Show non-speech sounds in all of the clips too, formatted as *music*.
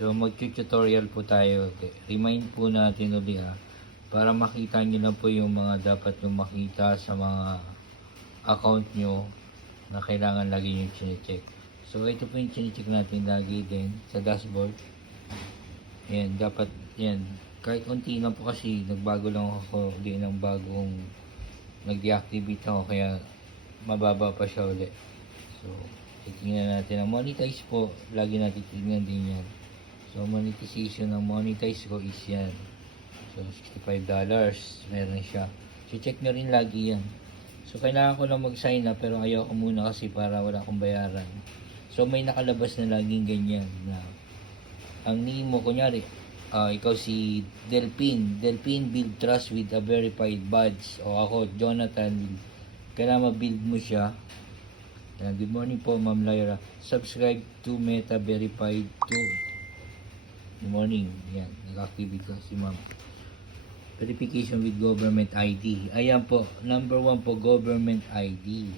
So mag-tutorial po tayo. Remind po natin ulit ha. Para makita nyo na po yung mga dapat nyo makita sa mga account nyo na kailangan lagi nyo chinecheck. So ito po yung chinecheck natin lagi din sa dashboard. Yan, dapat yan. Kahit unti lang po kasi nagbago lang ako din ng bagong nag-deactivate ako kaya mababa pa siya ulit. So, titingnan natin ang monetize po. Lagi natin tingnan din yan. So, monetization ng monetize ko is yan. So, $65. Meron siya. So, check nyo rin lagi yan. So, kailangan ko lang mag-sign up pero ayaw ko muna kasi para wala akong bayaran. So, may nakalabas na laging ganyan na ang name mo, kunyari, ah, ikaw si Delpin. Delpin build trust with a verified badge. O ako, Jonathan. Kailangan ma-build mo siya. Good morning po, Ma'am Lyra. Subscribe to Meta Verified 2. Good morning. Yan, ko si Ma'am. Verification with government ID. Ayan po, number one po, government ID.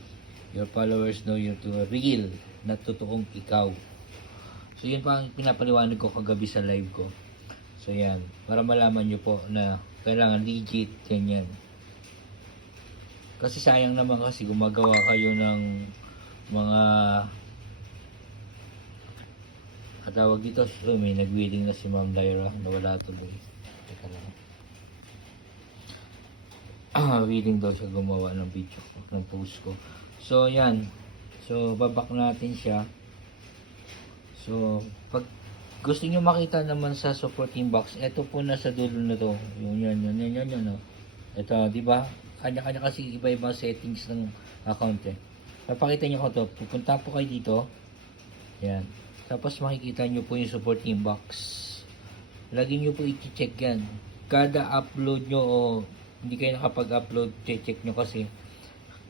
Your followers know you're to real, na totoong ikaw. So, yun pa ang pinapaliwanag ko kagabi sa live ko. So, yan. Para malaman nyo po na kailangan legit, ganyan. Kasi sayang naman kasi gumagawa kayo ng mga at tawag dito, oh, may nag-willing na si Ma'am Lyra na wala tuloy. Teka lang. Ah, *clears throat* willing daw siya gumawa ng video ko, ng post ko. So, yan. So, babak natin siya. So, pag gusto niyo makita naman sa supporting box, ito po nasa dulo na to. Yung yan, yan, yan, yan, yan, no? Ito, di ba? Kanya-kanya kasi iba-ibang settings ng account eh. Papakita niyo ko to. Pupunta po kayo dito. Yan. Tapos makikita niyo po yung supporting box. Lagi niyo po i-check yan. Kada upload nyo o hindi kayo nakapag-upload, check nyo kasi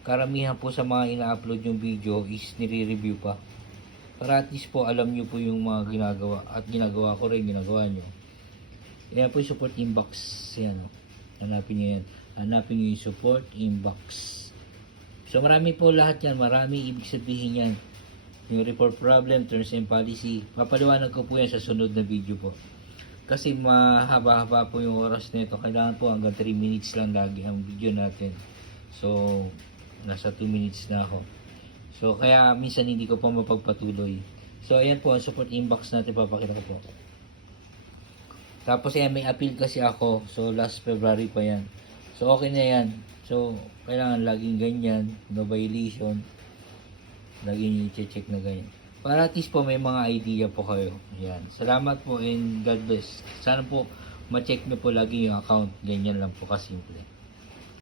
karamihan po sa mga ina-upload yung video is nire-review pa. Para at least po alam nyo po yung mga ginagawa at ginagawa ko rin, ginagawa nyo. Yan po yung support inbox. Yan o. Hanapin nyo yan. Hanapin nyo yung support inbox. So marami po lahat yan. Marami ibig sabihin yan. Yung report problem, terms and policy. Papaliwanag ko po yan sa sunod na video po. Kasi mahaba-haba po yung oras nito. Kailangan po hanggang 3 minutes lang lagi ang video natin. So, nasa 2 minutes na ako. So, kaya minsan hindi ko pa mapagpatuloy. So, ayan po, ang support inbox natin, papakita ko po. Tapos, ayan, may appeal kasi ako. So, last February pa yan. So, okay na yan. So, kailangan laging ganyan, no violation. Lagi i-check na ganyan. Para at least po may mga idea po kayo. Yan. Salamat po and God bless. Sana po ma-check nyo po lagi yung account. Ganyan lang po kasimple.